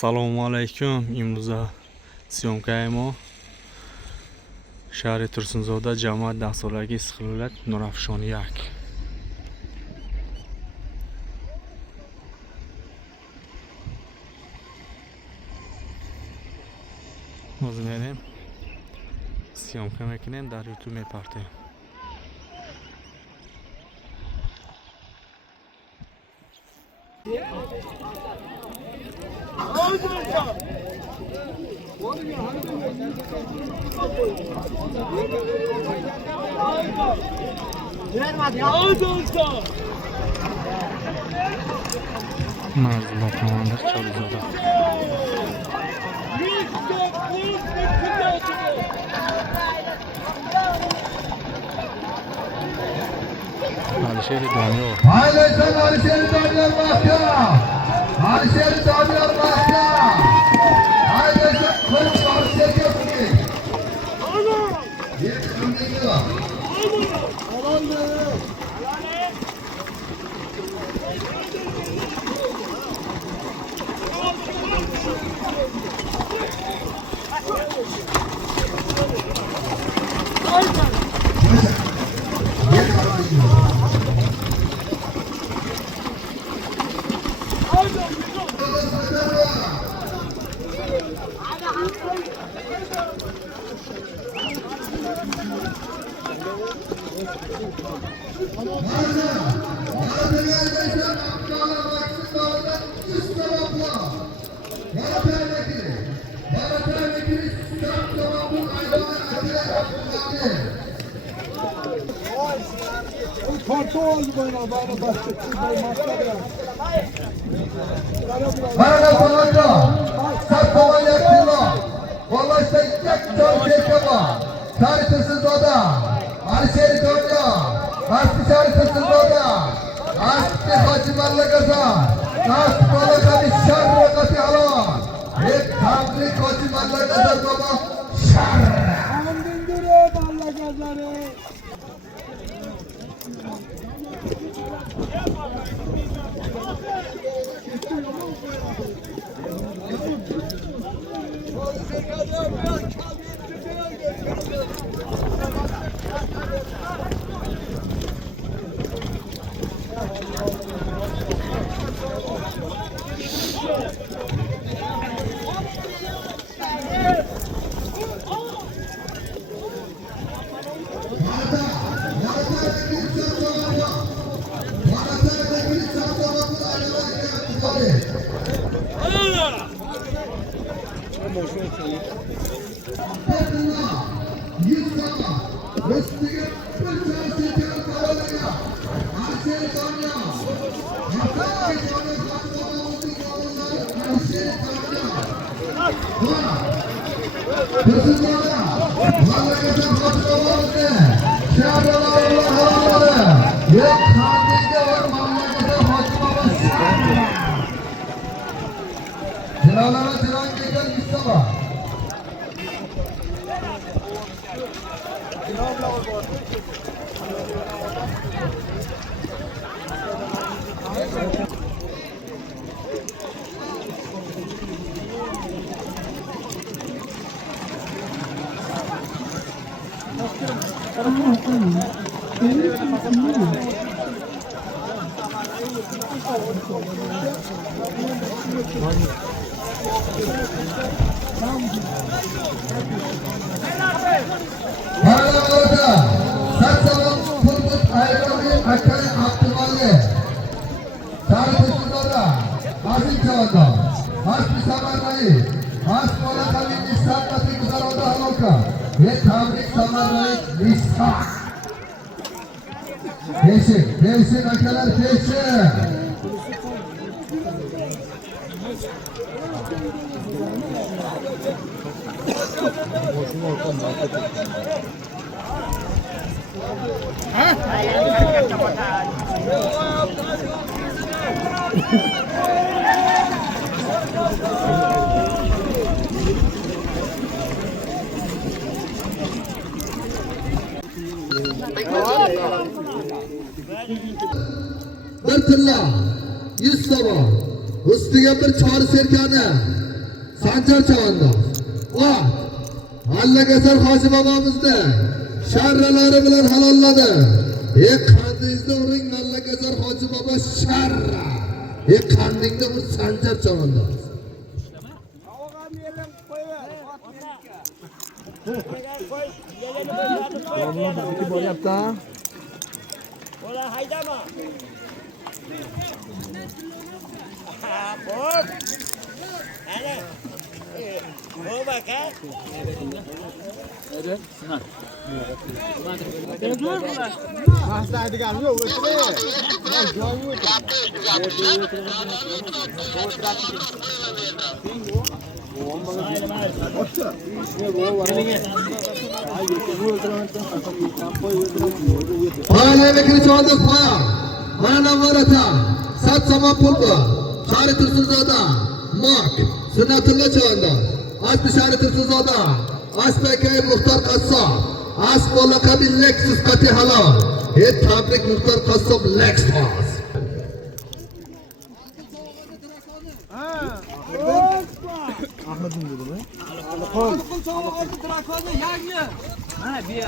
Assalomu alaykum. Imroza syomkai mo shahri Tursunzoda jamoat dahsolagi Istiqlolat Nurafshon 1. O'zim syomka mekinam dar YouTube mepartim. Mazlum komandir Cholizoda. Alisher Doniyor. Ailesinden Alisher Doniyor başka. Alisher Doniyor başka. Ailesinden kırık Alisher yapıyor. Yetişimdeki var. Bana konuşma. Sen kovan yakınma. Vallahi sen tek çok çekme. Tarihsiz oda. Alisher Doniyor. Asli tarihsiz oda. Asli Hacımallı kızı. Asli Malaka bir şer vakati halon. Hep tabrik Hacımallı kızı baba. Şer. Andindire balla kızları. Peşin akalar peşin. Bir tilla 100 so'm. Ustiga bir chori serkani Sancar Chavandoz. Va Allakasar Hoji bobomizni sharralari bilan halolladi. Qandingizda uring Allakasar Hoji bobo sharra. Qandingda ur Sancar Chavandoz. Ola haydama. Bor. Ana. O bak ha. Hala Bekir Chavandoz Poya. Mana Marata. Sat Sama Pulpa. Shari Tursunzoda. Mak. Sunnatullah Chavandoz. Aspi Shari Tursunzoda. Asbekay Muxtor Qassob. Asbo laqabi Lexus qati halol. Tabrik Muxtor Qassob Lexus.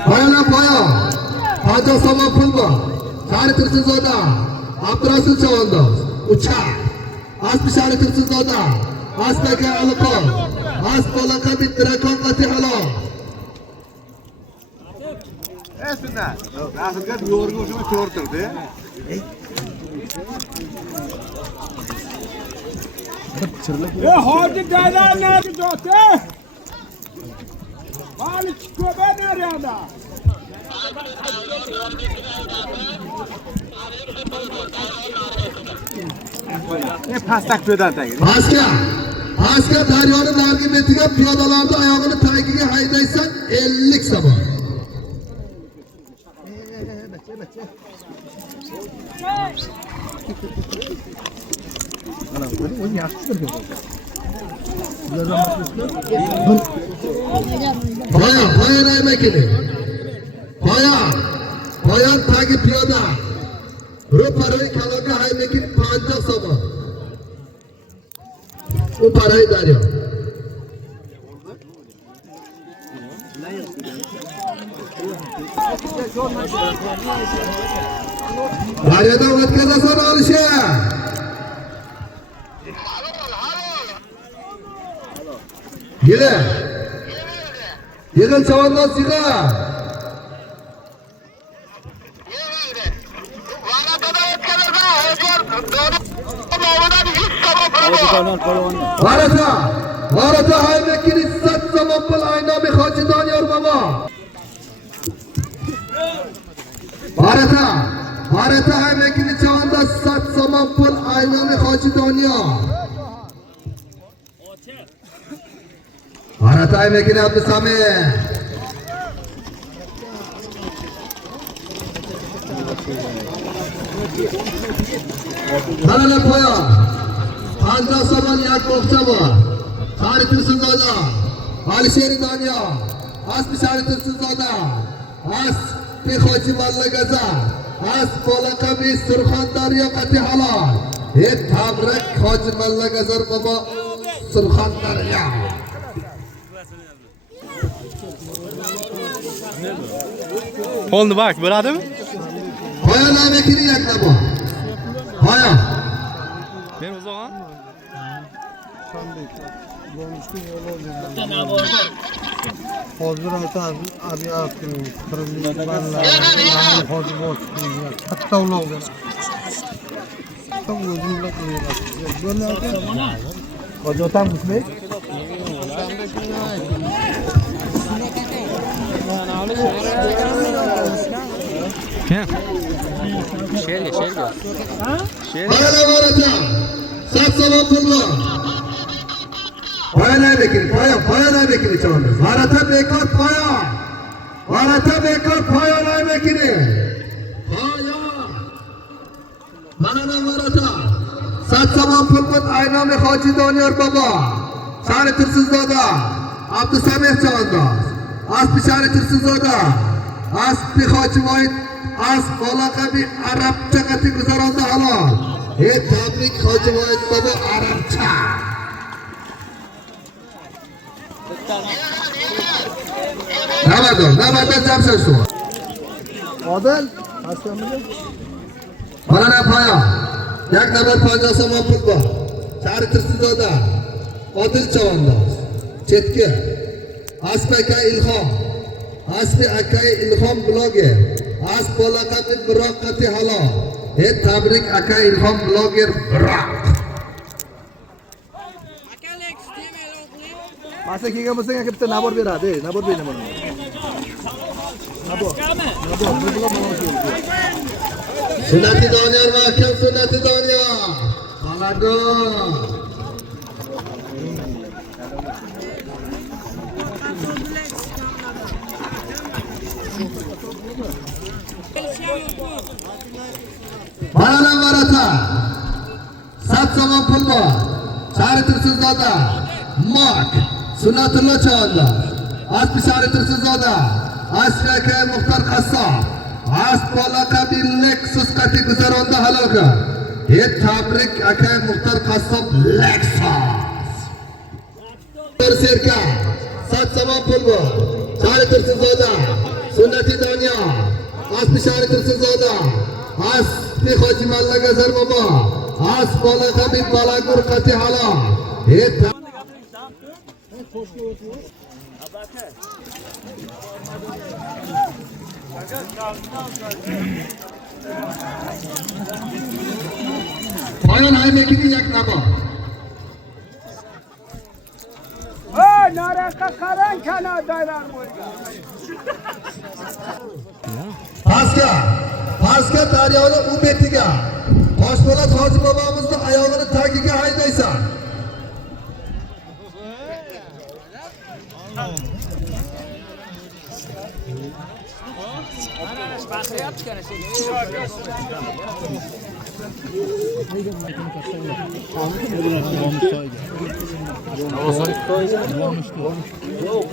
Poyana Poya. Hoji Sama Pulpa. Shari Tursunzoda. Abdurasul Chavandoz. Uchar. Aspi Shari Tursunzoda. Asbekay Alqob. Asbo laqabi Drakon qati halol. Esna. Rasulga yo'rga o'shani ko'rtirdi. Hoji daylar nari jote. Balik ko'ba nerede? Pastak to'dan tagi. Pastga daryoni narigi betiga piyodalarni oyog'ini tagiga haydaysan 50 sabon. Poya nayma keling. Poya tagi piyoda. Ro'paroy kaloga haymakin 50 sabon. U paray daryo. Daryodan o'tkazasan olishi. Yig'il Chavandoz yig'il. Varata haymakini sat zaman pul aynami Hoji Doniyor bobo. Varata haymakini Chavandoz sat zaman pul aynami Hoji Doniyor. Varata haymakini Abdusamir. Mana Poya. Anda sabon yakmoqcha bor. Shari Tursunzoda. Alisher Doniyor. Aspi Shari Tursunzoda. Aspi Hoji Mallagaza. Aspi laqabi Surxondaryo qati halol. Tabrik Hoji Mallagazar bobo Surxondaryo. Bo'ldi bak, bo'ladimi? Poya navbekini yaklab bor. Poya. Men uzoqman. Hozir aytasiz, abi askin, qirlik banlar, hozir bo'lsin, katta uloqlar. Tam o'zingizga qilyapsiz. Buni hozir o'tamizmi? Kim? Sherga. Varata. Sat-salom pullar. Poya naybekini Chavandoz. Varata bekor poya. Poya naybekini. Poya. Mana Varata. Sat-salom pullar aynami Hoji Doniyor bobo. Shari Tursunzoda. Abdusamir Chavandoz. Aspi Shari Tursunzoda. Aspi Hojivoy. Aspi laqabi arabcha qati guzaronda halol. Tabrik Hojivoy bobo arabcha. Navbatda Jamshid suv. Odil, askamida. Mana na poya. Yak navbat poyga somon pul bor. Charitirsizoda. Odil chavandoz. Chetga. Aspi aka Ilhom. Aspi aka Ilhom bloger. Aspi laqabi biroqati halol. Tabrik aka Ilhom bloger biroq. Masa kelgan bo'lsang aka bitta nabor beradi, nabor beraman. Nabor. Bu bilan mana shu. Sunnati Doniyor va akam Sunnati Doniyor. Qoladi. Mana marata. Sat somon pul bor. Charitirsizoda. Mark. Sunnatulloh Chavanda. Aspi Charitirsizoda. Aspi aka Muxtor Qassob. Aspola qabil Lexus qati guzaronda haloka. Tabrik aka Muxtor Qassob Lexus. Serka. Sat somon pul bor. Charitirsizoda. Sunnati Doniyor. Aspi Charitirsizoda. Aspi Hoji Malla Gazar bobo. Aspola qabil Balagur qati halol. Poyon Aymekini yak nabo. Naraka qarang kana dayran bo'lgan. Pastga daryoni u betiga. Toshpo'lat Hoji bobomizni oyog'ini tagiga haydaysan.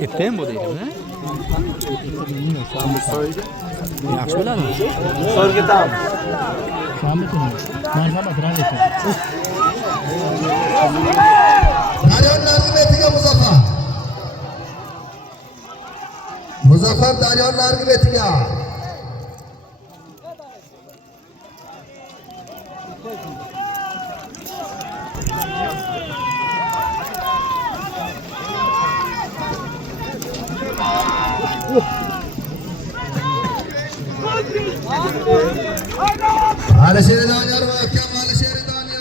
Erta bu deydimi? Yaxshi bo'ladi. So'rga tam. Daryonlarning betiga Muzaffar. Muzaffar daryonlarning betiga. Alisher Doniyor va akam Alisher Doniyor.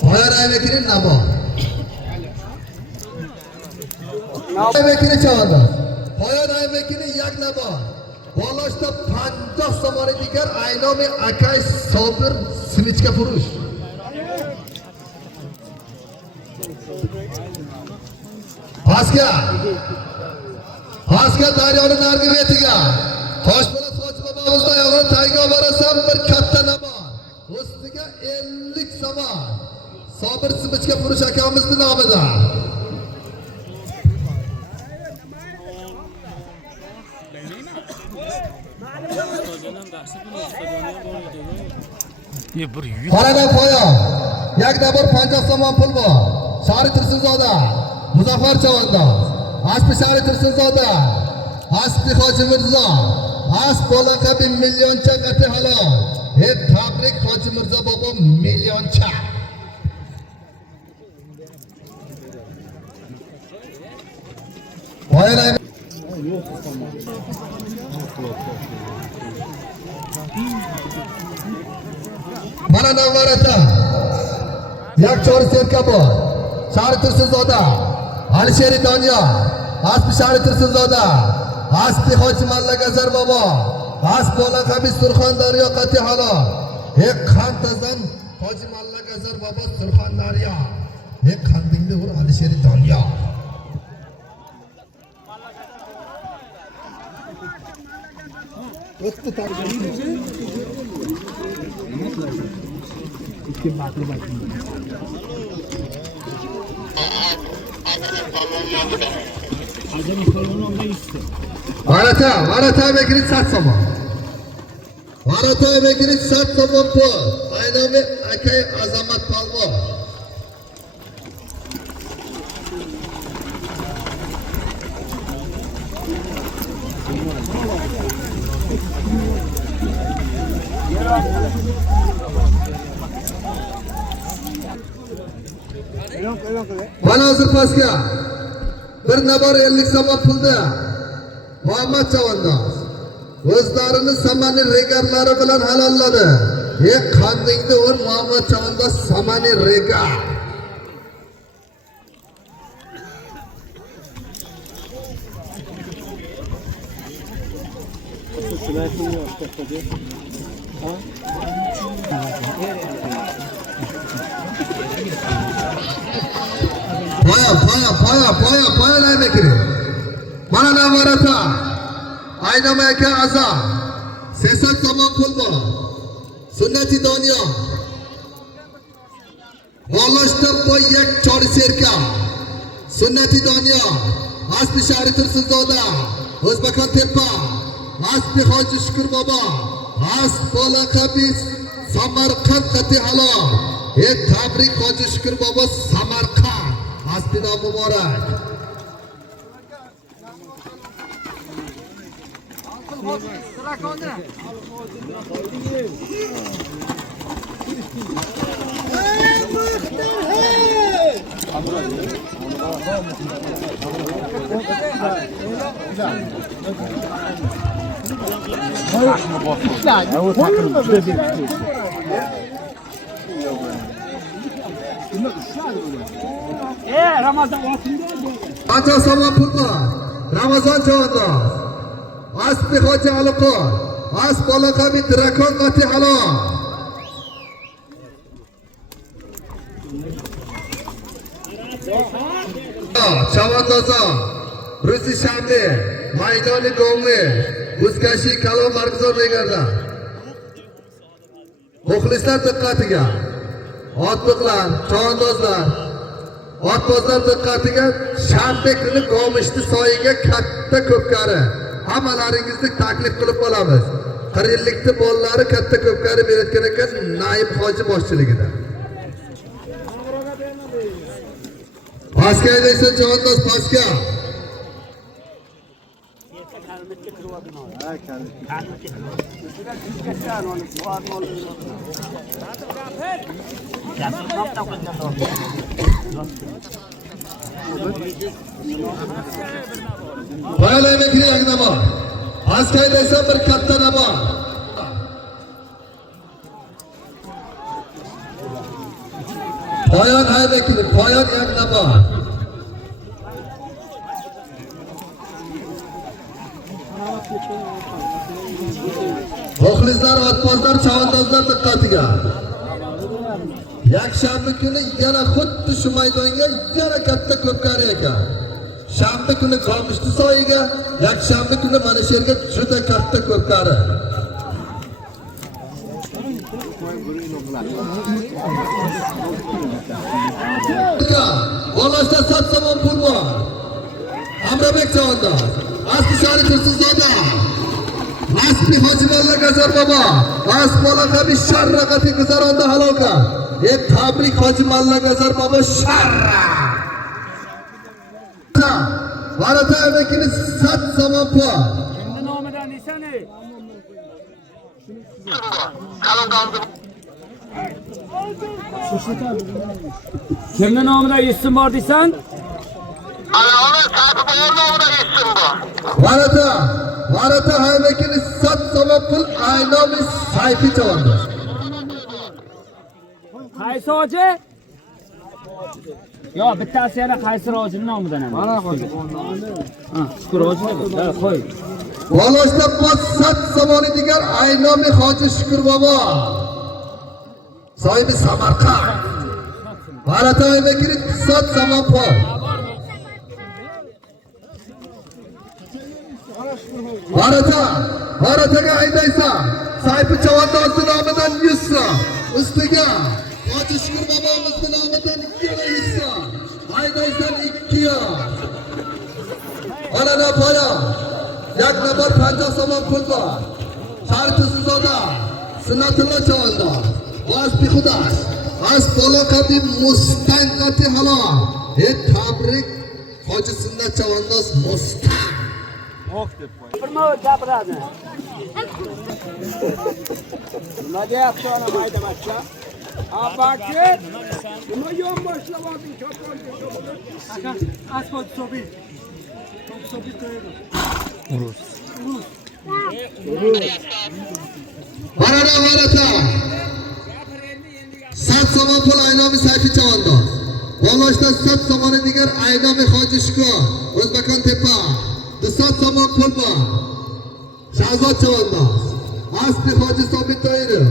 Poyon Aymekini nabo. Aymekini Chavanda. Poyon Aymekini yak nabo. Bolashda 50 somoni digar Aynomi akay Sobir simichka furush. Pastga daryoni nargi betiga. Toshpo'lat Hoji bobomizni oyog'ini tagiga borasam bir katta namo. Ustiga 50 somon. Sobir simichka furush akamizning nomida. Qolada poyon. Yakda bir 50 somon pul bor. Charitirsizoda. Muzaffar Chavandoz. Aspi Charitirsizoda. Aspi Hoji Mirzo. Aspola qabi millioncha qati halol. Tabrik Hoji Mirzo bobo millioncha. Poyon mana navarata yak chor serka bor. Charitirsizoda. Alisher Doniyor. Aspi Charitirsizoda. Aspi Hoji Malla Gazar bobo. Aspola qabi Surxondaryo qati halol. Qantazan Hoji Malla Gazar bobo Surxondaryo. Qandingni ur Alisher Doniyor. Varata bekiri sat somon. Varata bekiri sat somon pul. Aynami akay Azamat Palmo. Mana hozir pastga bir nafar 50 somon pulda Muhammad Chavandoz o'zlarini samani regarlari bilan halolladi. Qandingni o'r Muhammad Chavandoz samani regar. Poya neyme kiri. Bana ne varata. Aynama eke aza. Sesat zaman pulma. Sünneti donya. Valaşta boy yek çori serka. Sünneti donya. Aspi şahri tırsız doda. Özbekan tepa. Aspi Hacı Şükür baba. Asp bola kabis. Samarkand kati hala. Tabrik Hacı Şükür baba Samarkand. Aspida mübarek. Ramazan vaktinde Acha somon pulma. Ramazon Chavandoz. Aspi Hoji Aliqo. Asp Bolaqami Drakon qati halo. Chavandoza. Rusi Shamli. Maydoni Gongli. Uzkashi Kalon Markazor regarda. Muxlislar diqqatiga. Otliqlar, chavandozlar. Otbozlar diqqatiga shanba kuni G'omishli soyiga katta ko'pkari hammalaringizni taklif qilib qolamiz. 40 yillikda bolalari katta ko'pkari berayotgan ekan Naim hoji boshchiligida. Pastga haydaysan Chavandoz pastga. Bayala bekri yagnama. Pastga haydaysan bir katta namo. Poyon haydakini, poyon yagnama. Muxlislar, otbozlar, chavandozlar diqqatiga. Yakshanba kuni yana xuddi shu maydonga yana katta ko'pkari ekan. Shanba kuni G'omishli soyiga, yakshanba kuni mana shu yerga juda katta ko'pkari. Bolashda sat somon pul bor. Amrabek Chavandoz, Asli Shari Tursunzoda. Asli Hoji Molla Gazar baba. Asli Bolaqami sharra qati guzaronda haloka. Tabrik Hoji Molla Gazar baba sharra. Varata emekini sat somon pul. kimni nomidan desani? Kimni nomidan isim bor desan? Varata emekini sat somon pul aynomi Sayfi Chavandoz. Qaysi hoji? Yo, bittasi yana qaysi hojining nomidan ham. Mana hoji. Ha, Shukur hoji. Ha, qo'y. Bolashda sat somoni degan aynomi Hoji Shukur bobo. Sohibi Samarqand. Varata emekini sat somon pul. Varataga haydaysan. Sayfi Chavandozning nomidan 100 so'm. Ustiga Hoji Shukur bobomizni nomidan 2 yo'la hissa. Haydaysan 2 yo'l. Ana poya. Yak nafar 50 so'm pul bor. Shartisiz oda. Sunnatulloh chavandoz. Vasbi Xudosh. Az polaqati mustanqati halol. Tabrik Hoji Sunnat chavandoz Mustaq. Birma gapiradi. Nima deyapti ona mayda-bachcha? Abaki, nima yon boshlayapti choponga? Aka, asfalt sobi. Sobi qo'ydi. Marata. Sat somon pul aynomi sayfi chavandoz. Bolashda sat somoni digar aynomi Hoji Shukur. O'zbekiston tepa. Sat somon pul bor. Shahzod chavandoz. Asli Hoji Sobit To'yri.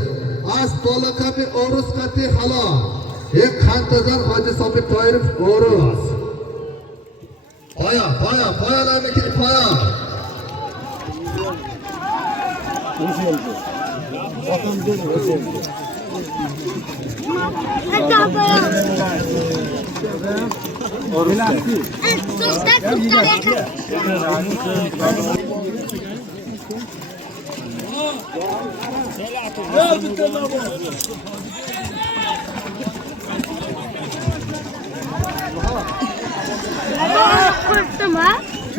As polaqabi Orus qati halol. Qantazar Hoji Sobit To'yri Orus. Poyalarni kelib poya.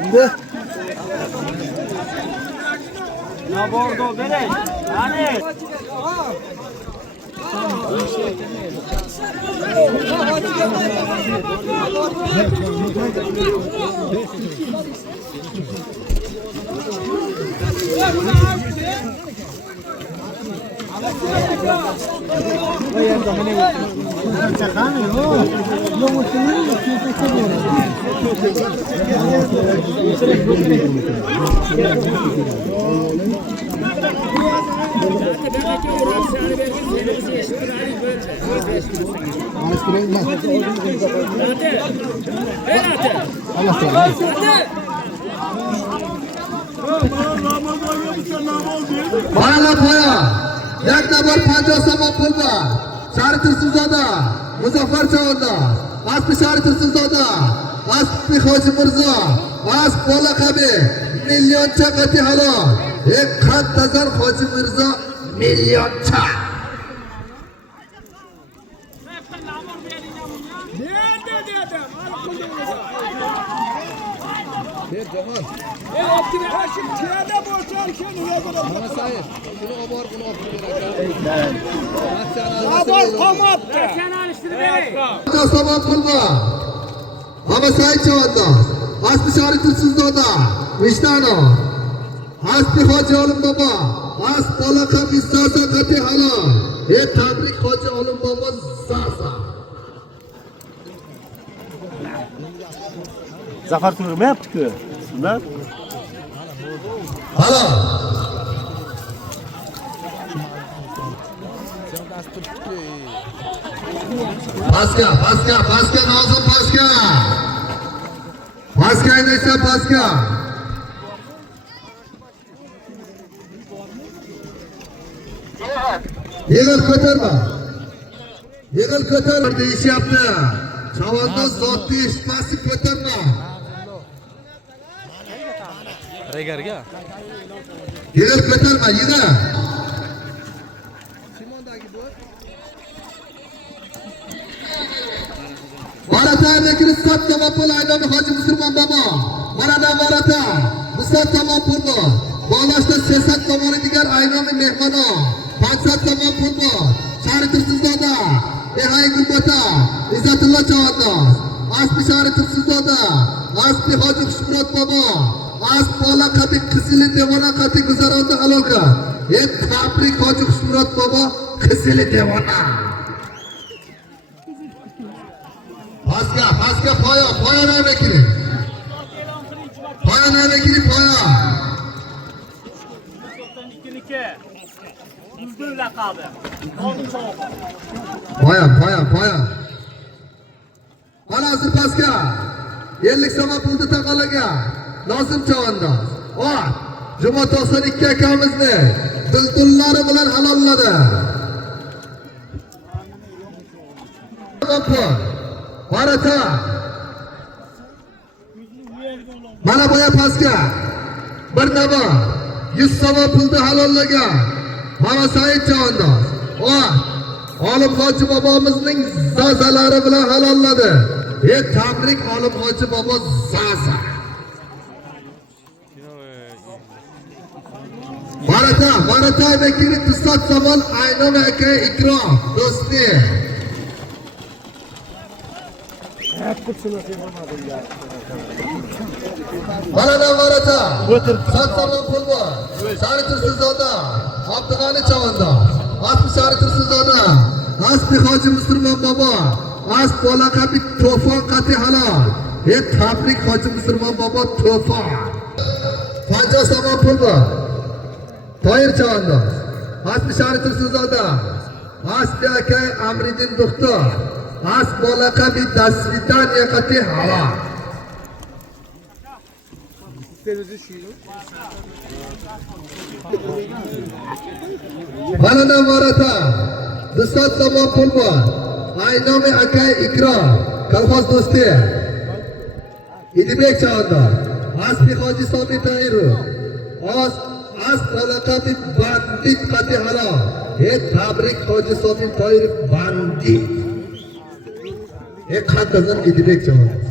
Kimde? Ne bordo berey? Hadi. Poya. Yak nafar 50 so'm pul bor. Sharifzoda, Muzaffar chavandoz. Asli Sharifzoda, Asli Hoji Mirzo, As polaqabi millioncha qati halol. Qantazar Hoji Mirzo millioncha. Somon pul bor. Hamasay chavandoz. Asli Sharifzoda, Vishtano. Asli Hoji Olim bobo. As polaqabi Sasa qati halol. Tabrik Hoji Olim bobo Sasa. Zafar ko'rmayapti-ku. Shundan Hala. Paska, Nozim paska. Paska haydaysan paska. Yig'il ko'tarma. Deyishyapti. Chavandoz zotni eshitmaslik ko'tarma. Regarga. Yig'il ko'tarma, yig'il. Marata Kristat tamam pul aynomi Hoji Musulmon bobo. Marata. Mustat tamam pul bor. Bolashda siyosat tomoni digar aynomi mehmono. 500 tamam pul bor. Sharifzoda, Ehay Gulbota, Izzatulloh chavandoz. Asli Sharifzoda, Asli Hoji Shukrot bobo. As polaqabi Qizili devona qati guzaronda aloqa. Tabrik Hoji Shukrot bobo Qizili devona. Paska poya nayme kiri. Poya. Poya. Mana hozir paska. 50 so'm pulni taqalaga. Nozim chavandoz. Juma 92 akamizni dildullari bilan halolladi. somon pul. Qarata. Mana bu pastga. Bir nima 100 somon pulni halollagan. Mana Said Chavandoz. Olim Hoji bobomizning zazalari bilan halolladi. Tabrik Olim Hoji bobo zaza. Marata bekiri Tusat Samon Aynom aka ikrom do'sti. Marata. Tusat Samon pul bor. Sari Tursuzoda, Abdug'ani Chavandoz. Asli Sari Tursuzoda, Asli Hoji Musulmon bobo. Az bolaqabi to'fon qati halol. Tabrik Hoji Musulmon bobo to'fon. 50 somon pul bor. Toyir Chavandoz, Asli Sari Tursuzoda, Asli aka Amriddin doktor, As bolaqabi dasvitaniya qati halol. Mana Marata, Dusat somon pul bor. Aynomi aka ikrom, kolxoz do'sti. Idibek Chavandoz, Asli Hoji Sobi Toyirov, Az bolaqabi bandit qati halol. Tabrik Hoji Sobi Toyirov bandit. Qatazan Idibek Chavandoz.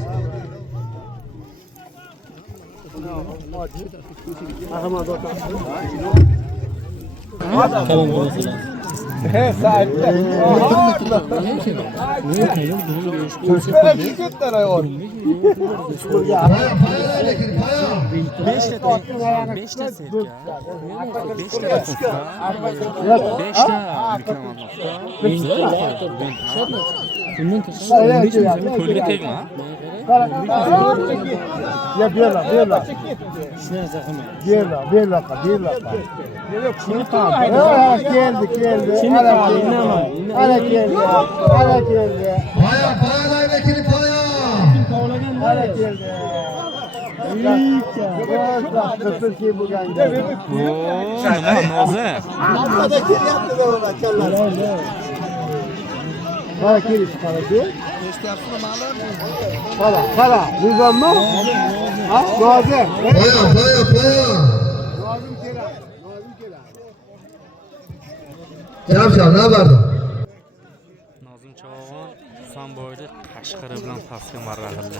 Nozim Chavag'on Samboyda tashqari bilan pastga marra qildi.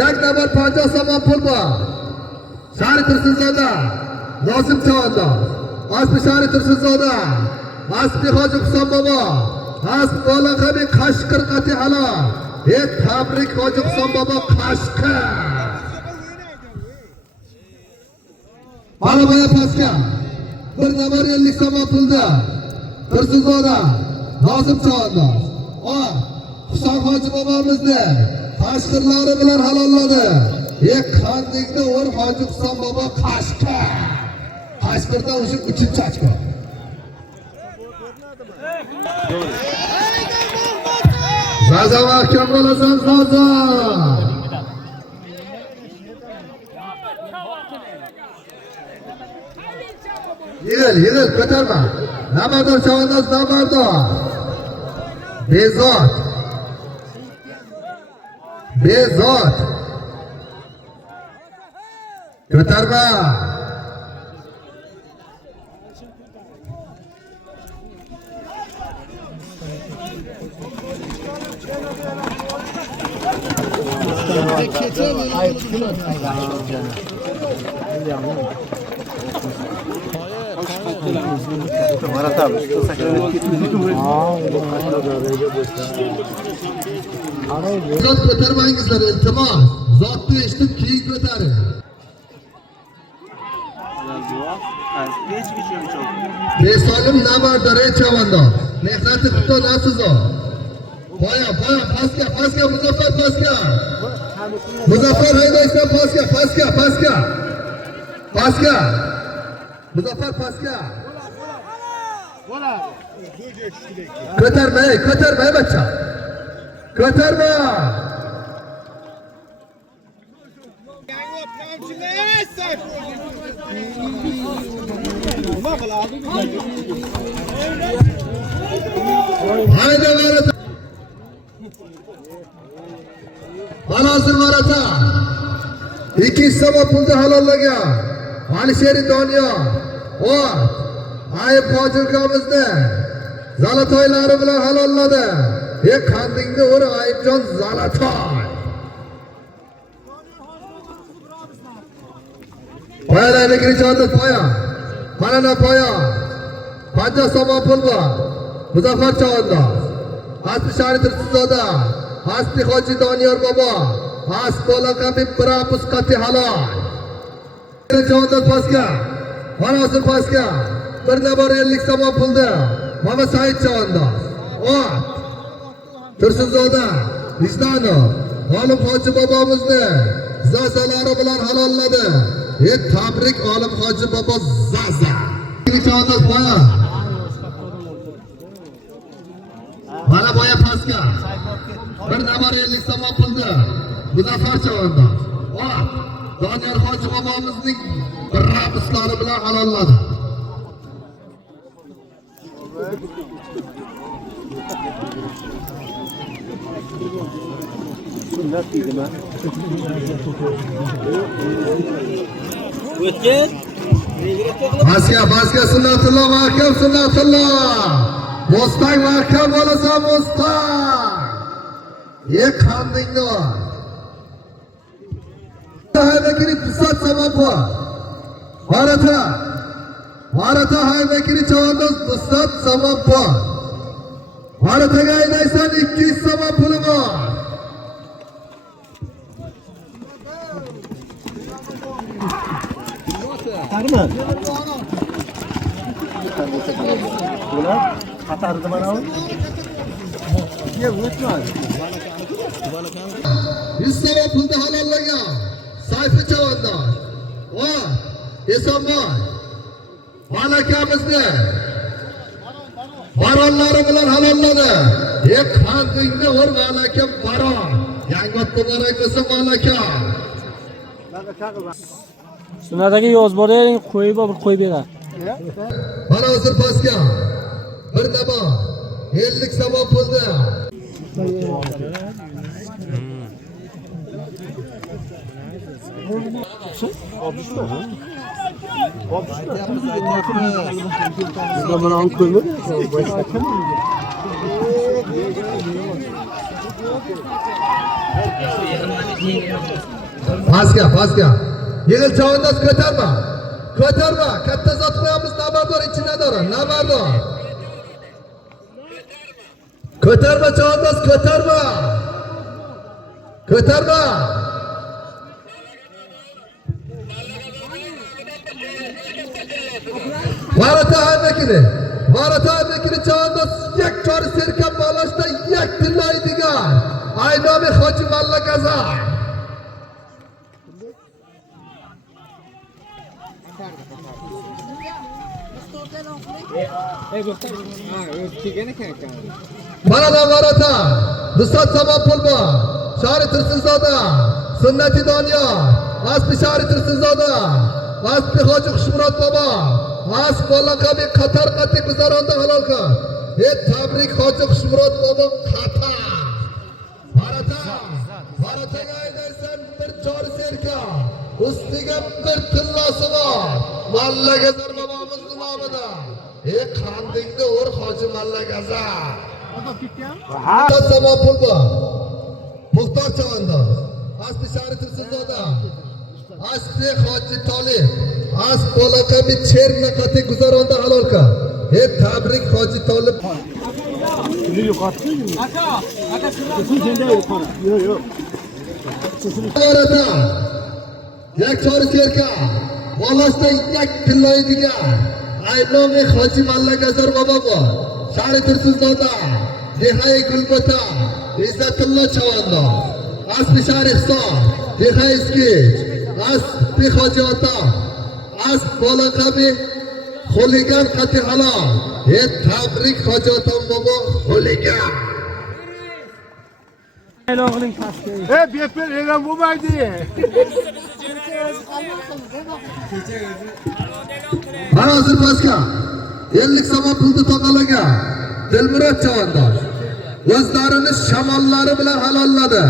Yak nambor 50 somon pul bor. Sari Tursuzoda, Nozim Chavandoz, Asli Sari Tursuzoda, Asli Hoji Huson bobo, Asli bolaqabi Qashqir qati halol. Tabrik Hoji Huson bobo Qashqir. Mana bu pastga. Bir nambor 50 somon pulda. Tursuzoda, Nozim Chavandoz. Huson Hoji bobomizni Qashqirlari bilan halolladi. Qandikni o'r Hoji Huson bobo Qashqir. Qashqirda o'sha 3-ochko. Zaza mahkam bo'lasan Zaza. Yig'il, ko'tarma. Nambardor Chavandoz, nambardor. Bezot. Ko'tarma. Zot ko'tarmangizlar iltimos. Zotni eshitib keyin ko'taring. Besolim nambardor Chavandoz. Mehnati quto nasizo. Poya, pastga, Muzaffar pastga. Muzaffar haydaysan pastga. Muzaffar pastga. Ko'tarma bachcha. Ko'tarma. Haydi Marata. Halazır Marata. İki sabah pulda halallagan. Alisheri Doniyor. O ayıp hojirkamizda Zalatoylari bilan halolladi. Qandingni ur Ayıpjon Zalatoy. Poyalarga kirishadi poya. Mana poya. Qancha sabah pul bor? Muzaffar Chavandoz. Asli Shari Tursunzoda. Asli Hoji Doniyor bobo. Asbola Habib Brabus qati halol. Chavandoz pastga. Manozir pastga. Bir nafar 50 somon pulda. Mana Said Chavandoz. Ot. Tursunzoda. Vijdonov. G'olib Hoji bobomizni zazalari bilan halolladi. Tabrik G'olib Hoji bobo zaza. Chavandoz boya. Mana boya pastga. Bir nafar 50 somon pulda. Muzaffar Chavandoz. Ot. Doniyor Hoji bobomizning rabislari bilan halolladi. Basga sunnatulloh mahkam sunnatulloh. Mustang mahkam bo'lsa Mustang. Qandingni bor. Haybekiri pusat somon bor. Marata Haybekiri Chavandoz pusat somon bor. Marataga aydaysan 200 somon puli bor. Tarman. Bular qatardi mana u. Ye, o'tmadi. 100 somon pulda halollagan Sayfi Chavandoz. Va Esonboy. Malakamizni baronlari bilan halolladi. Qandingni ur malaka baron. Yangiotda barak bo'lsa malaka. Sunnatdagi yoz boring, qo'yib bir qo'yib berar. Mana hozir pastga. Bir nafar 50 somon pulda. Pastga. Yig'il Chavandoz ko'tarma. Katta zot qo'yamiz nabardor ichidador. Ko'tarma Chavandoz, ko'tarma. Marata Haybekiri Chavandoz yak chori serkab bolashda yak tillaydigan. Aynomi Hoji Malla Gaza. Mana Marata, Nusrat somon pul bor. Shari Tursunzoda, Sunnati Doniyor, Asli Shari Tursunzoda, Asli Hoji Xushmurod bobo, Asbola Habib Qatar qati guzaronda halol qil. Tabrik Hoji Xushmurod bobo Qatar. Marataga aydaysan bir chori serka. Ustiga bir tillosi bor. Malla Gazar bobomizning nomida. Qandingni ur Hoji Malla Gazar. Somon pul bor. Muxtor Chavandoz, Asli Shari Tursunzoda, Asli Hoji Tolib, Asbola Habib Cherna qati guzaronda halol qil. Tabrik Hoji Tolib. Marata yak chori serka. Bolashda yak tillaydigan. Aynomi Hoji Malla Gazar bobo bor. Shari Tursunzoda, Dehay Gulbota, Izzatullo Chavandoz, Asli Sharifson, Dehay Iskich, Asli Hoji Ota, Asbola Habib Xuligan qati halol. Tabrik Hoji Otam bobo Xuligan. E'lon qiling pastga. Bepul e'lon bo'lmaydi. Mana hozir pastga 50 so'm pulni taqalaga Dilmurod chavandosh o'zlarini shamollari bilan halolladi.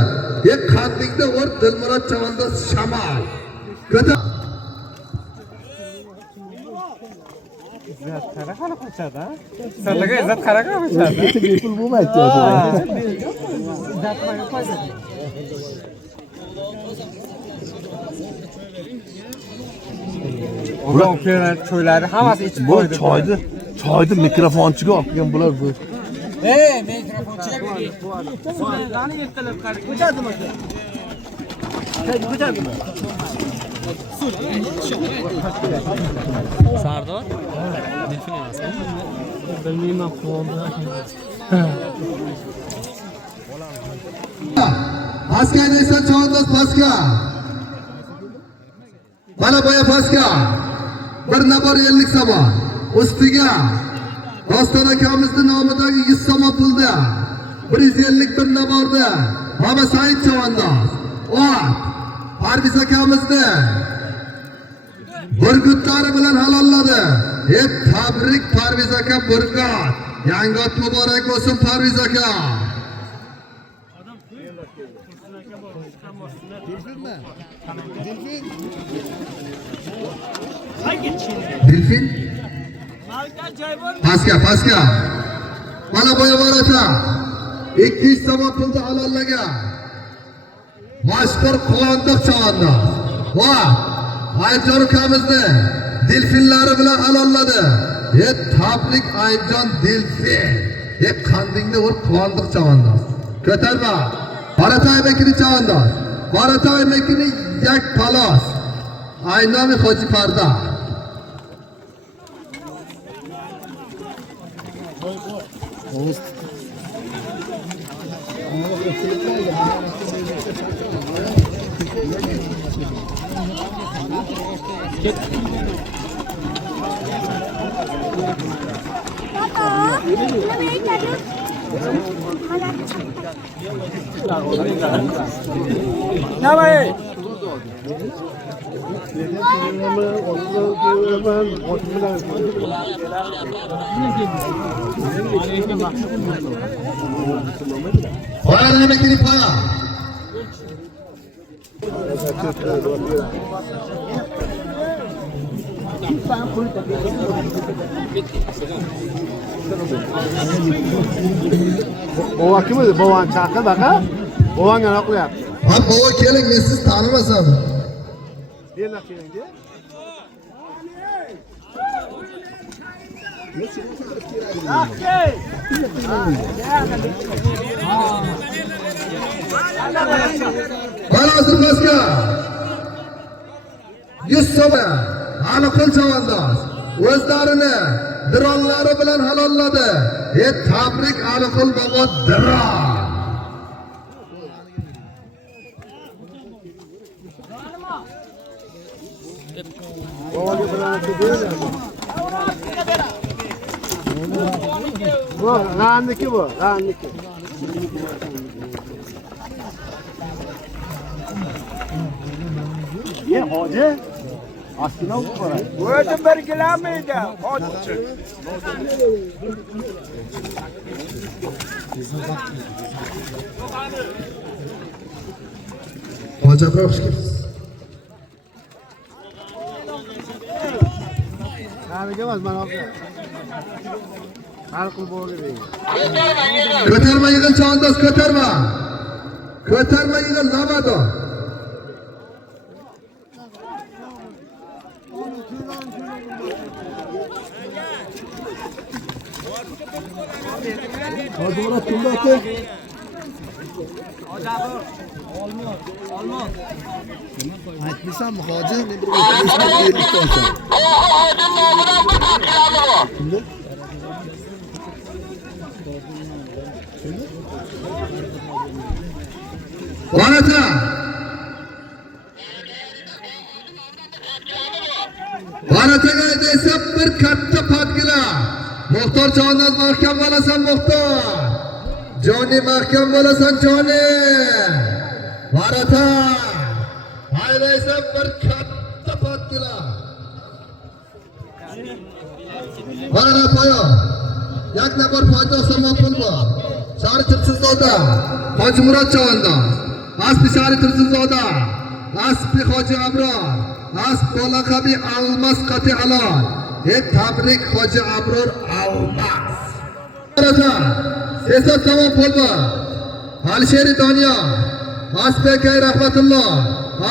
Qandingda o'rt Dilmurod chavandosh shamol. Ko'tar. Sizlarga izzat qaraqa qo'yishadi. Kecha bepul bo'lmaydi. Ular cho'ylari hammasi ichib Bu qo'ydi. choyni mikrofonchiga olib kelgan bular bu. Sardor Dilfin emasmi? Bilmayman, quvondim. Pastga aytsan chavandoz pastga. Mana boya pastga. Bir nabor 50 so'm. Ustiga Doston akamizning nomidagi 100 so'm pulda 150 bir naborda Mama Said chavandoz. Parviz akamizni burgutlari bilan halolladi. Tabrik Parviz aka burgut. Yangi ot muborak bo'lsin Parviz aka. Dilfin? Pastga. Mana boya borata. 200 so'm pulni halollagan. Mashhur Quvondiq chavandoz. Aytjon ukamizni Dilfinlari bilan halolladi. Tabrik Aytjon Dilfin. Qandingda o'r Quvondiq chavandoz. Ko'tarma. Baratay Bekini chavandoz. Baratay Bekini yak palos. Aynami Hoji Parda. Bayağı emekli paya. Bova kim edi? Bovan chaqir baqa. Bovan yana qo'yapti. Bova keling, men siz tanimasam. Yana keling-chi. Mana hozir pastga 100 so'm Aliqul chavandoz o'zlarini dironlari bilan halolladi. Tabrik Aliqul bobo diron. Bu g'anniki bu, g'anniki. Ye hoji. Aslida u qora. O'zi bir kilometrda hozir. Hoji aka xush kelibsiz. Qaniga emas, mana aka. Hal qilib bo'ldi. Ko'tarma yig'il chavandoz, ko'tarma. Ko'tarma yig'il Lamado. Hozir ora kimda aka? Aytmasammi hoji, men bir o'tirishni olsam. Kimda? Barata. Barataga aytaysam bir katta patgila. Muxtor chavandoz mahkam bo'lasan Muxtor. Joni mahkam bo'lasan Joni. Barata. Haydaysan bir katta potdilar. Mana poyo. Yak nafar foyda somon pul bor. Shari Tirsizzoda, Hoji Murod Chavandoz, Aspi Shari Tirsizzoda, Aspi Hoji Abror, Asp Bolaqabi Almas Qati Halol. Tabrik Hoji Abror Almas. Esat somon pul bor. Alsheri Doniyor, Asbekay Rahmatulloh,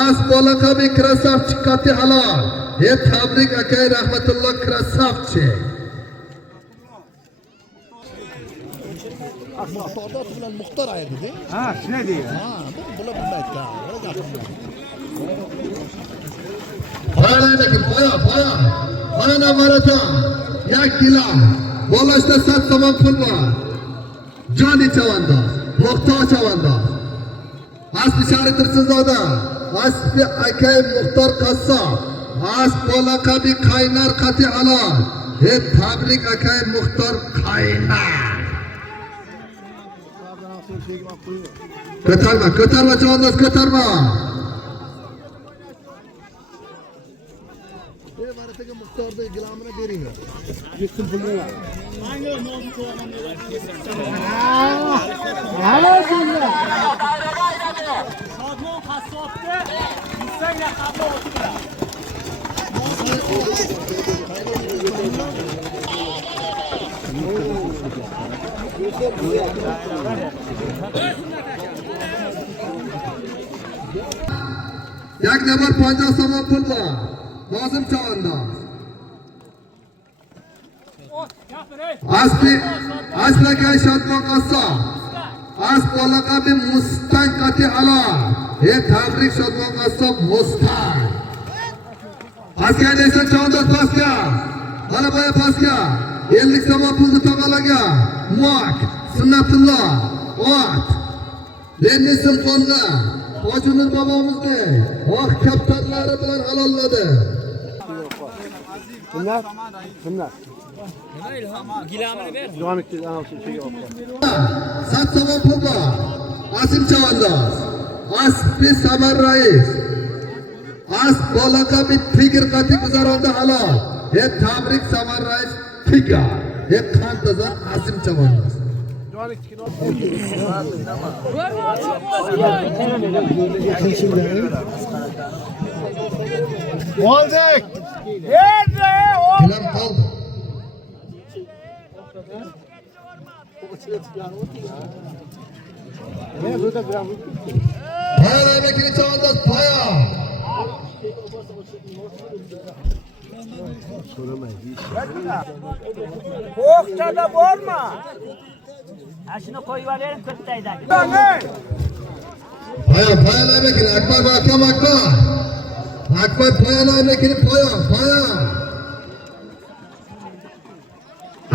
Asp Bolaqabi Krasavchik Qati Halol. Tabrik akay Rahmatulloh Krasavchik. Motorda bilan Muxtor ayirdi. Ha, shunday deydi. Ha, bular bilmaydi. Lekin poya. Mana maraton. 1 kilo. Bolashda 7 somon pul bor. Joni Chavandoz, Muxtor Chavandoz. Asli Shari Tirsizzoda, Asli akay Muxtor Qassob, Asp Bolaqabi Qaynar Qati Halol. Tabrik akay Muxtor Qaynar. Ko'tarma Chavandoz, ko'tarma. Marataga Muxtorda gilamini beringlar. Shodmon qassobni Musa laqabli o'tiblar. Yak nafar 50 somon pul bor. Nozim Chavandoz. Asli akay Shodmon Qassob. Asp Bolaqabi Mustang Qati Halol. Tabrik Shodmon Qassob Mustang. Pastga esa Chavandoz pastga. Mana boya pastga. 50 somon pulni tog'alaga. Mok, Sunnatulloh, Ot. Lenin Simxonni, Hojinur bobomizni kaptarlari bilan halolladi. Kimlar? Gilamini ber. Jonikni anavsiga oldi. 7 somon pul bor. Asim Chavandoz, Aspi Samar Rais, Asp Bolaqabi Tigr Qati Guzaronda halol. Tabrik Samar Rais Tigr. Qantazor Asim Chavandoz. Olacak. Bilan qoldi. Poya bekini Chavandoz poya. O'qchada borma. Shuni qo'yib yuboring ko'ktaydan. Poya bekini Akbar akam Akbar. Akbar poya bekini poya.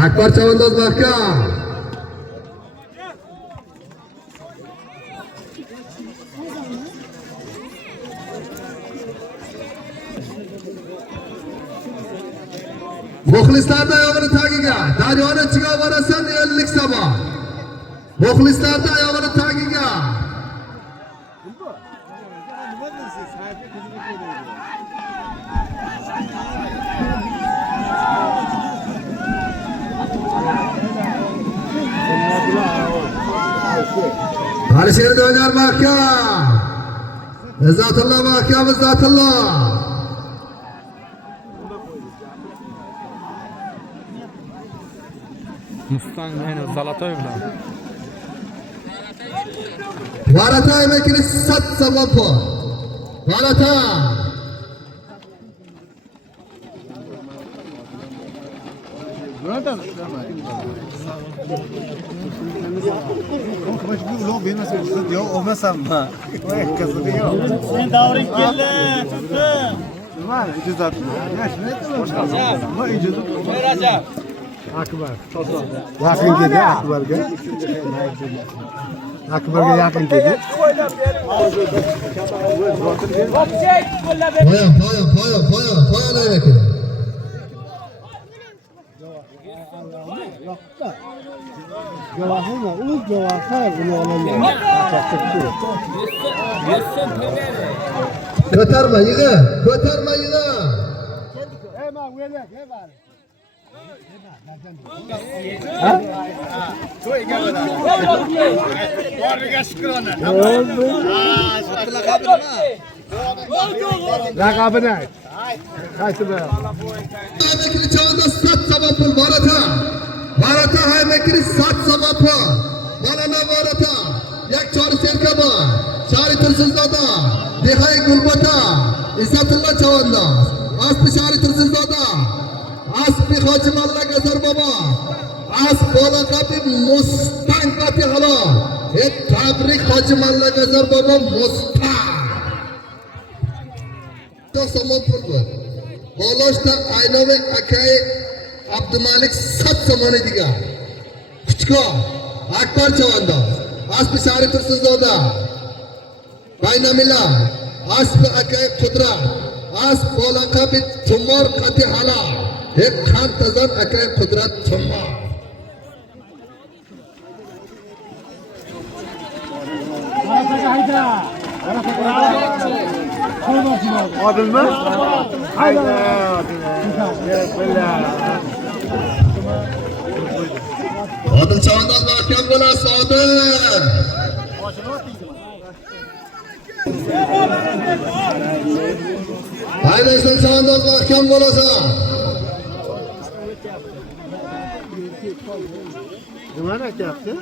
Akbar Chavandoz mahkam. Muxlislarning oyog'ini tagiga, daryoni chiqib borasan 50 sabah. Muxlislarning oyog'ini tagiga. Alisher Do'jar mahkam. Izzatulloh mahkam, Izzatulloh. Mustang ayni Zolotoy bilan. Varatay makini 7 somon pul. Varatay. Sen davring keldi. Rajab. Akbar. Yaqin keldi Akbarga. Akbarga yaqin keldi. Poya makini. Javohirmi? U javohir buni olaman. Yusuf Pemeri. Ko'tarma yig'i, ko'tarma yig'i. Raqabini ayt. Qaysi bir? Haymekini çağında sat sabapı varata. Varata haymekini sat sabapı. Balana varata. Yak çarı serkaba. Çarı tırsızlada. Dehay gulbata. İsatullah çağında. Aslı çarı tırsızlada. Aslı Hacı Malla Gazar Baba. As bola kapi mustang kapi hala. Et tabrik Hacı Malla Gazar Baba mustang. Samon purdu. Bolaşta ayname akay Abdumalik sat samon ediga. Kuchko Akbar chavanda. Aspi shari tursizdoda. Baynamila. Aspi akay Qudra. As bolaqa bit tumor qati hala. Ek khan tazan akay Qudrat tumor. Odil mi? Hayda. Odil chavandoz mahkam bo'lasiz, Odil. Haydaysan chavandoz mahkam bo'lasan. Nimani aytyapti?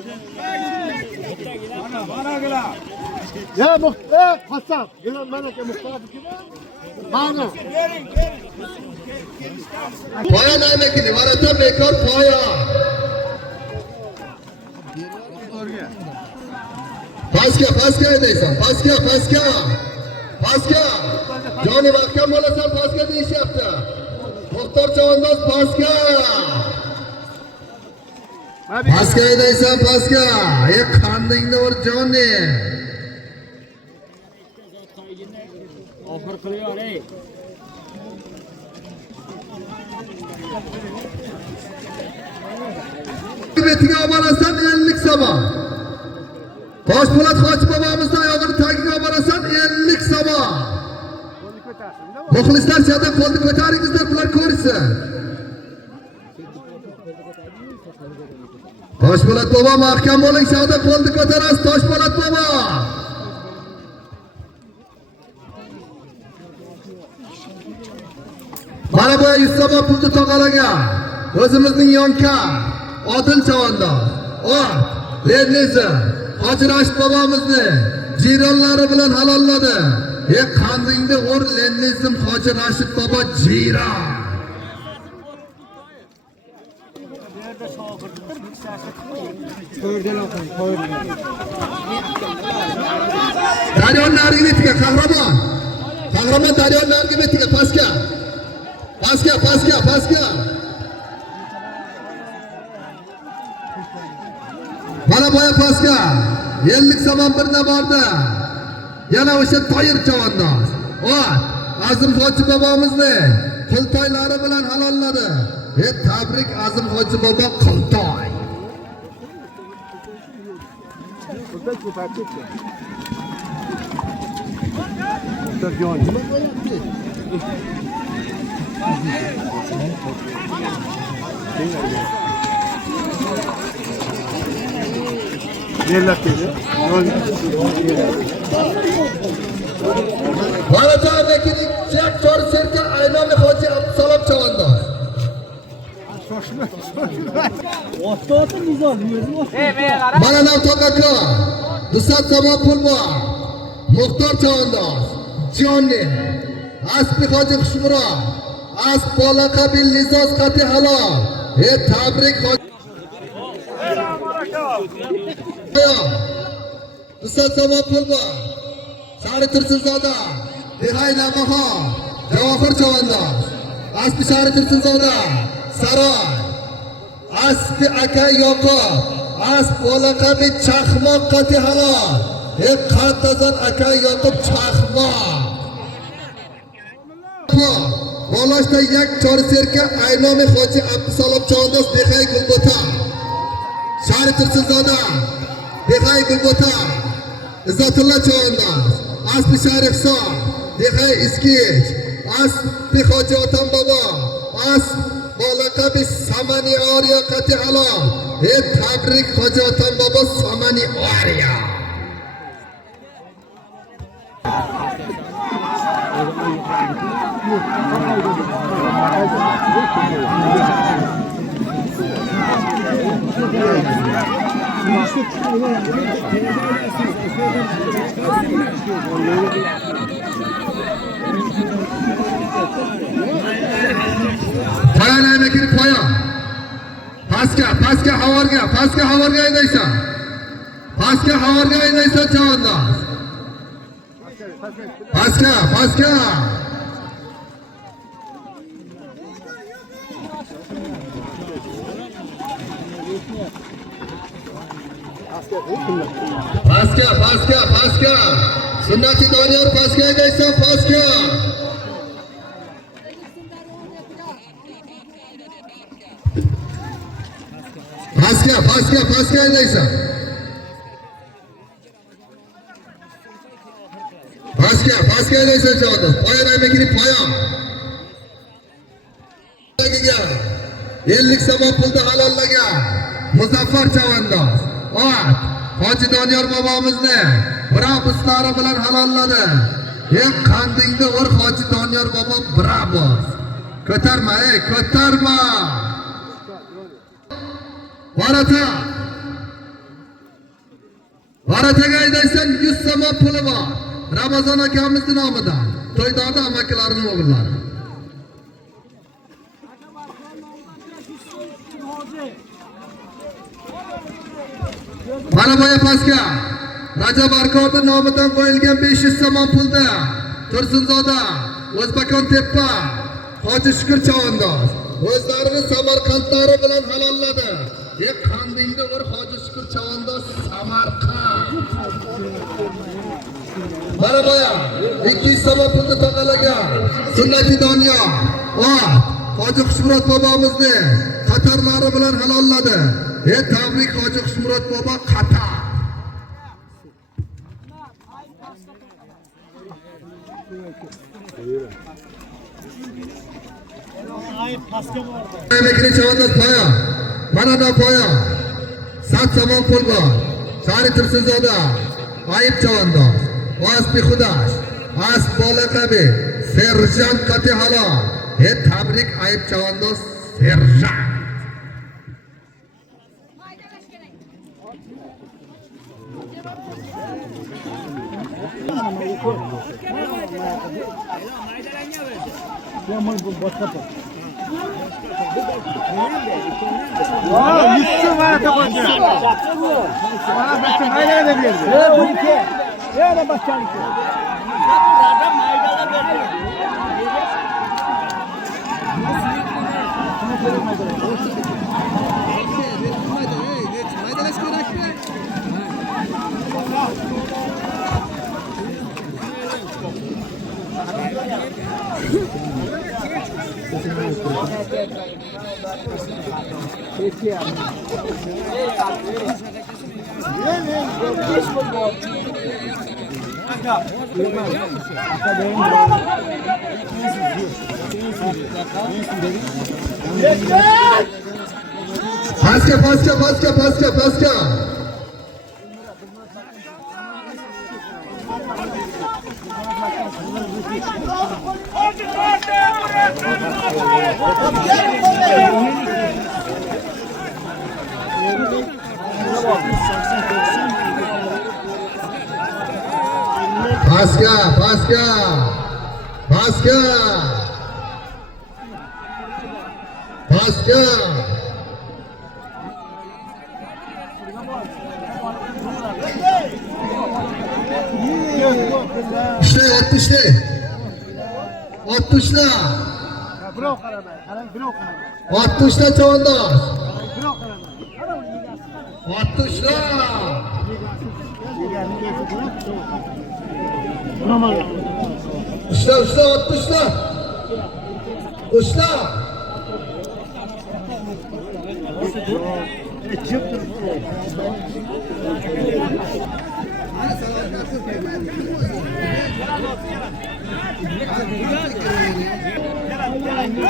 Ya qasam. Mana aka Muxtor kida. Mana. Poya naymekini, varata bekor poya. Paska haydaysan, paska. Joni mahkam bo'lasan, paska deyishyapti. Muxtor chavandoz paska. Paska haydaysan, paska. Qandingni ur Joni. Ofir qilyor ey. Betiga obarasan 50 so'm. Toshpo'lat Hoji bobomizni oyog'ini tagiga obarasan 50 so'm. Muxlislar chada qo'lni ko'taringizlar, bular ko'rsin. Toshpo'lat bobo mahkam bo'ling, chada qo'lni ko'tarasiz Toshpo'lat bobo. Mana bu 100 so'm pulni tog'alagan. O'zimizning yonka Odil chavandoz. Lerneza Hoji Rashid bobomizni jironlari bilan halolladi. Qandingni ur Lernezim Hoji Rashid bobo jiron. Daryon narigi betiga qahramon. Qahramon daryon narigi betiga paska. Mana boya paska 50 so'm birna bordi. Yana o'sha Toyir chavandoz. Azim Hoji bobomizni qiltoylari bilan halolladi. Tabrik Azim Hoji bobo qiltoy. Burada ko'tarib ketdi. Muxtor Joni nima bo'lyapti? Yerlab keldi. Balajonnikning chak chor serka Aynami Hoji Abdusalom chavandoz. Mana Navtoq aka. 200 so'm pul bor. Muxtor chavandoz. Jonni. Aspi Hoji Xushmuro. As bolaqa bil lizoz qati halol. Tabrik Hoji. 200 so'm pul bor. Shari Tursunzoda. Dehay Namaho. Javohir chavandoz. Aspi Shari Tursunzoda. Saroy. Aspi aka Yoqub. As bolaqa bil chaqmoq qati halol. Qantazan aka Yoqub chaqmoq. Bolashda yak chori serka Aynami Hoji Abdusalom chavandoz Dehay Gulbota. Shari Tursunzoda. Dehay Gulbota. Izzatullah chavandoz. Aspi Sharifson. Dixay Iskich, as Dixochi Otam Bobo, as Bolaqabi Samani Oriya Qati Halol. Tabrik Hoji Otam Bobo Samani Oriya. Poyan aymakini poyan. Pastga havorga haydaysan. Pastga havorga haydaysan chavandoz. Pastga. Pastga. Sunnati Doniyor pastga haydaysan, pastga. Pastga haydaysan. Pastga haydaysan chavandoz. Poyan aymakini poyan. 50 somon pulni halollagan Muzaffar chavandoz. Hoji Doniyor bobomizni bravo bilan halolladi. Qandingni ur Hoji Doniyor bobo, bravo. Ko'tarma, ko'tarma. Varataga haydaysan 100 somon puli bor. Ramazon akamizning nomidan. To'ydorda amakilarning o'g'illari. Mana boya pastga Rajab Arkorning nomidan qo'yilgan 500 somon pulda Tursunzoda, O'zbekon Tepa, Hoji Shukur chavandoz o'zlarini Samarqandlari bilan halolladi. Qandingni bir Hoji Shukur chavandoz Samarqand. Mana boya 200 somon pulni taqalagan Sunnati Doniyor. Hoji Xushmurod bobomizni Qatarlari bilan halolladi. Tabrik Hoji Xushmurod bobo, Qatar. Aymakini chavandoz poya. Mana da poya. 7 somon pul bor. Sari Tursunzoda, Ayib chavandoz. Asbi Xudash, As Bolaqabi, Serjant Qati Halol. Tabrik Ayib chavandoz, Serjant. Pastga. Otuşla. Otuşla chavandoz. Otuşla. Ushla, otuşla. Ushla.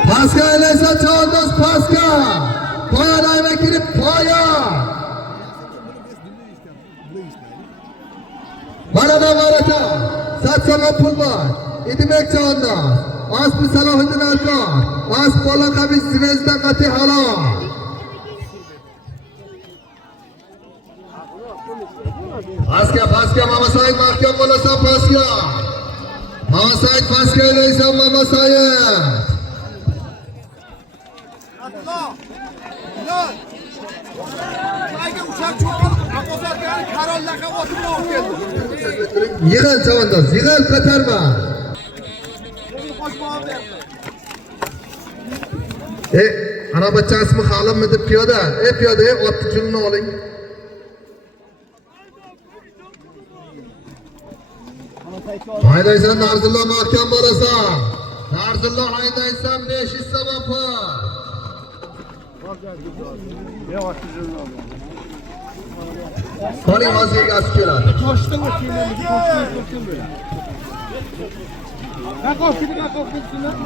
Pastga aylansa chavandoz pastga. Poyadayga kirib poya. Mana marata. Satsama pul bor. İdimek chavandoz. Aslı Salahuddin Alkor. As bola qabiz Zvezda qati halol. Pastga Mama Said mahkam bo'lasan pastga. Mama Said pastga aylaysan Mama Said. Yig'il chavandoz, yig'il ko'tarma. Arabachasmi halimmi deb piyoda. Piyoda, otni junni oling. Haydaysan Narzullo mahkam bo'lasan. Narzullo haydaysan 5 hissa bor. Qoling hozir gaz keladi.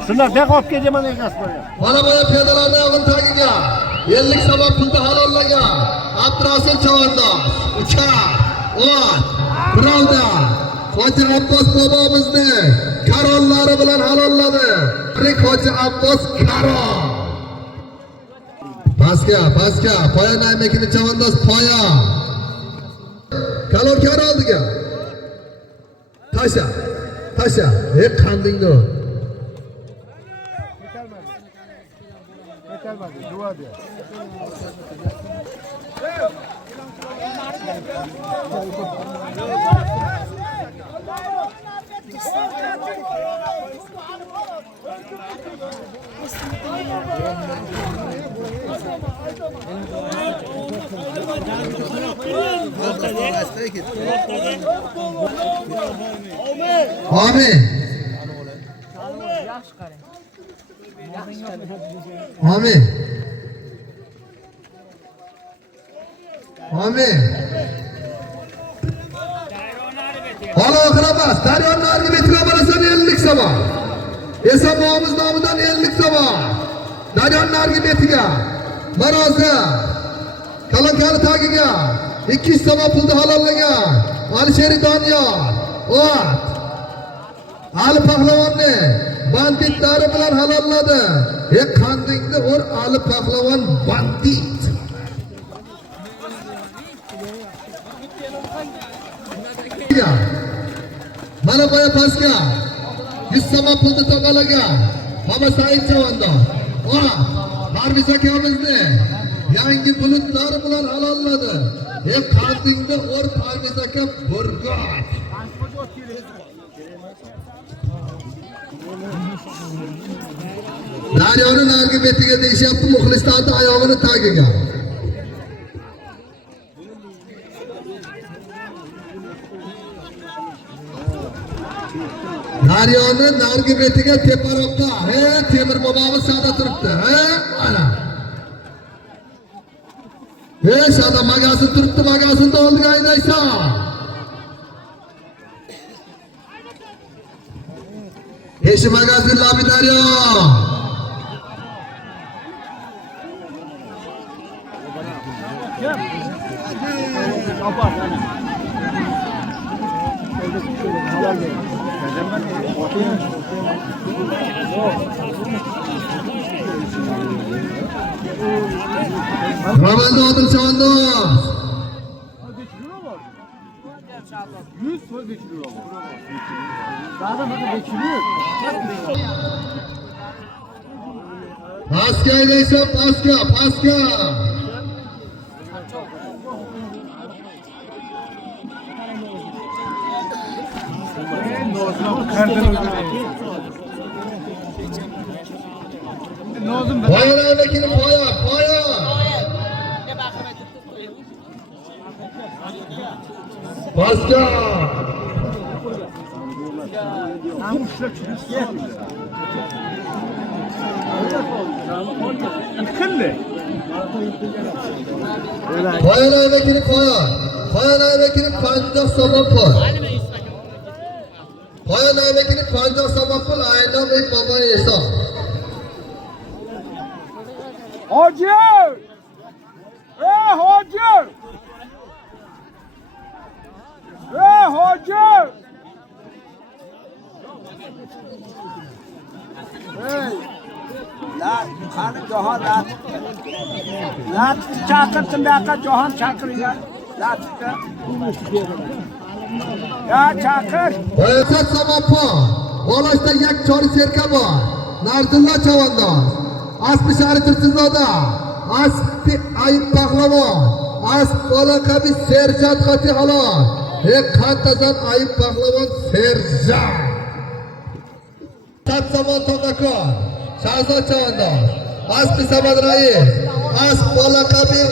Shunlar beqob keldi mana egaslar. Mana boya piyodalarning og'in tagiga 50 sabab pulni halollagan Abdurasul chavandoz. Uchar, ot, birovda Hoji Abbos bobomizni karollari bilan halolladi. Hoji Abbos karol. Pastga, poya naymekini chavandoz poya. Kalor oldiga. Tasha. Qandingni. Yetermedi. Dua diyor. Amin. Amin. Amin. Hala akrabas, Daryon nargi betiga borasan 50 sabah. Esabog'imiz nomidan 50 sabah. Daryon nargi betiga. Marozi. Kalankali tagiga 200 sabah pulni halollagan. Alisheri Doniyor. Ot. Ali Pahlavonni banditlari bilan halolladi. Qandingni ur Ali Pahlavon bandit. Mana boya pastga 100 so'm pulni topalagan Mama Said chavandoz. Parviz akamizni yangi bulutlari bilan halolladi. Qandingni ur Parviz aka burgot. Daryoni nargi betiga deyishyapti, muxlislarni oyog'ini tagiga. Daryoni nargi betiga teparoqqa, Temir bobomiz sada turibdi, ana. Sada magazin turibdi, magazinda oldiga haydaysan. Eşi magazin labi Daryo. Ramalda Odil chavandoz. 100 söz geçiriyor. Daha da nasıl geçiriyor? Pastga aylaysan pastga. Poyalardakini poya. Pastga. Poyalardakini 50 so'm bor. Qoya nomikini 50 so'm pul aynom ey bobo Iso. Hoji! Hoji! Hoji! Qani Jahon Latifni chaqirdim bu yoqqa Jahon chaqiringlar. Latifni. Ya chaqir. Qoya 7 so'm pul. Olashda yak chori serka bor. Narzulla chavandoz. Aspi shari Tursunzoda. Aspi Ayib Pahlavon. Asp Bolaqabi Serjant Xati halol. Qantazon Ayib Pahlavon Serjant. Tatsamon Tog'akon. Shahzod chavandoz. Aspi Samad Rais. Asp Bolaqabi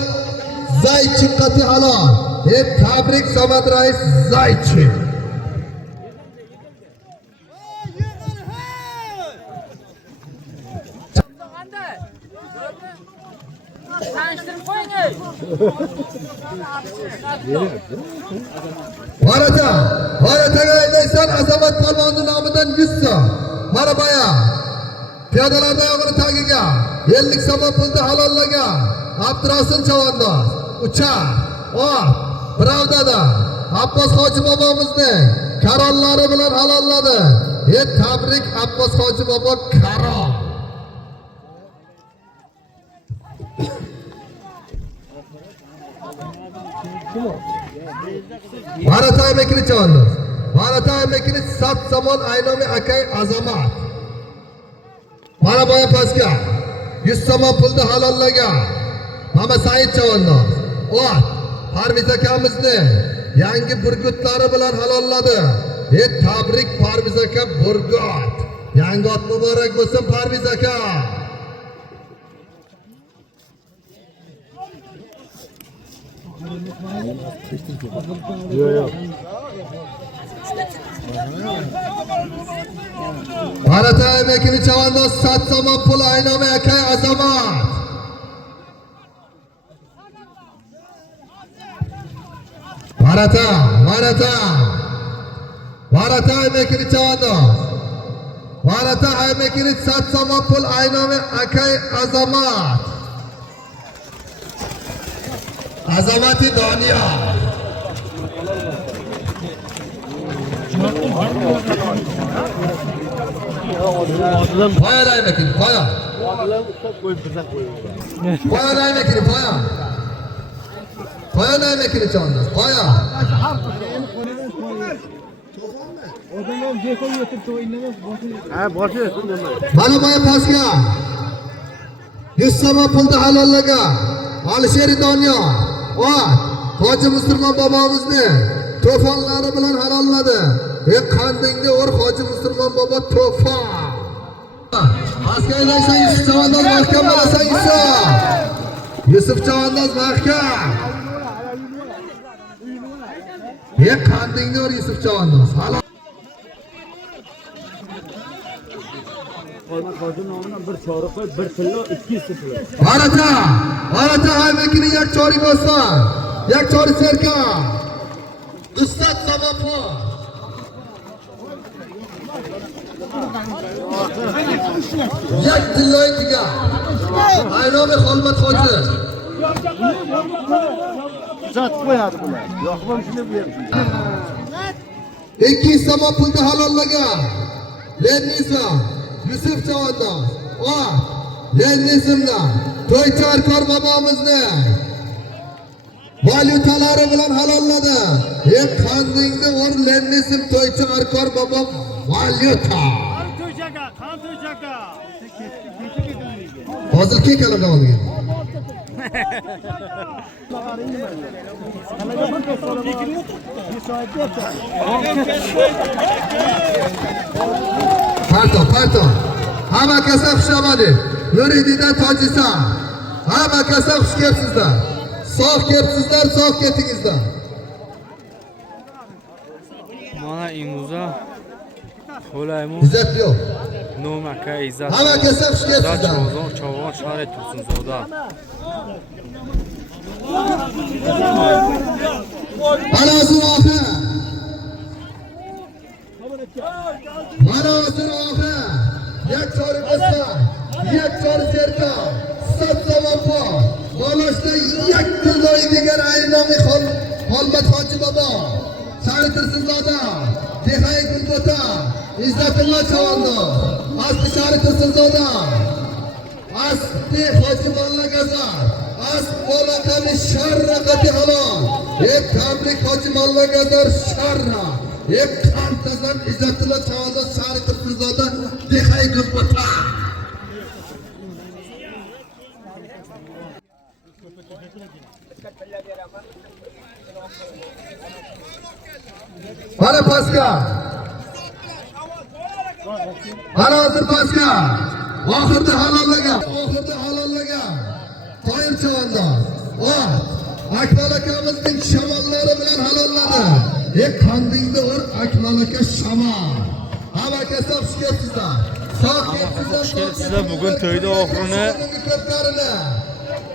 Zaychi Xati halol. Tabrik Samad Rais Zaychi. Varataga aylaysan Azamat Palvonning nomidan 100 so'm. Mana boya. Piyodalar oyog'ini tagiga 50 so'm pulni halollagan Abdurasul chavandoz. Uchar. Pravdada Abbos Hoji bobomizni karollari bilan halolladi. Tabrik Abbos Hoji bobo karol. Varatay mekini chavandoz. Varatay mekini sat zamon aynomi akay Azamat. Mana boya pastga 100 so'm pulni halollagan Mama Said chavandoz. Parviz akamizni yangi burgutlari bilan halolladi. Tabrik Parviz aka Burgut. Yangi ot muborak bo'lsin Parviz aka. Varatay mekini chavandoz 7 so'm pul aynomi akay Azamat. Varata mekini chavandoz. Varata mekini 7 so'm pul aynomi akay Azamat. Azamati Doniya. Qoya mekini, qoya. Qoya mekini, qoya. Qoya mekini chavandoz, qoya. Mana boya pastga 100 so'm pulni halollagan Alisher Doniya. Hoji Musulmon bobomizni to'fonlari bilan halolladi. Qandingni o'r Hoji Musulmon bobo to'fon. Pastga aylaysan Yusuf chavandoz mahkam bo'lasan Yusuf. Yusuf chavandoz mahkam. Qandingni o'r Yusuf chavandoz. bir chori qo'y, bir tilla 200 pul. Varata haymekini yak chori bo'lsin. Yak chori serka. Ustad samopo. Yak tilloydiga. Aynomi Xolmat hoji. Zat qo'yadi bular. Yo'qmi shuni bersin. 200 so'm pulni halollagan Lennisa Yusuf chavandoz. Lennisimda to'ychi arkor bobomizni valyutalari bilan halolladi. Qandingni o'r Lennisim to'ychi arkor bobom valyuta. Qan to'ychaka. Hozir kekalarga olgan. Parto. Hamma kasa xushamadi. Nuridida Tojiston. Hamma kasa xush kelibsizlar. Sog' kelibsizlar, sog' ketingizlar. Mana imza qo'laymi? İzzat yo'q. Nom aka Izzat. Hamma kasa xush kelibsizlar. Chavon shari Tursunzoda. Ana o'zi voqea. Nasir Og'a, Yakchori Aslan, Yakchori Serka, Satsavanpo, Bolashda Yaktilloy degan aynomi Xolmat Hoji bobo, Sharitirsinzoda, Dehai Gulbota, Izzatullo Chavandoz, Asli Sharitirsinzoda, Asli Hoji Mollagazar, Asli Bolakami Sharra qati halol. Tabrik Hoji Mollagazar Sharra. Kamtazam Izzatullo Chavandoz, Sharitirsinzoda, Dehai Gulbota. Mana pastga. Mana hozir pastga. Oxirda halollagan. Toyir Chavandoz. Akmal akamizning shamollari bilan halolladi. Qandingni ur Akmal aka shamol. Hamma aka xush kelibsizlar. Xush kelibsizlar. Bugun to'yda oxirini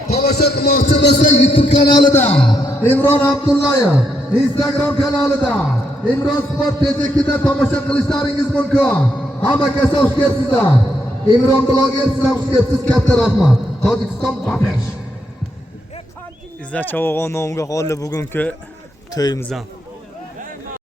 tomosha qilmoqchi bo'lsa YouTube kanalida, Imron Abdullayev Instagram kanalida, Imron Sport TJKda tomosha qilishlaringiz mumkin. Hamma kasa xush kelibsizlar. Imron bloger sizlar xush kelibsiz. Katta rahmat. Tojikiston Babesh. Izzat Chavog'on nomiga qoldi bugungi to'yimizdan.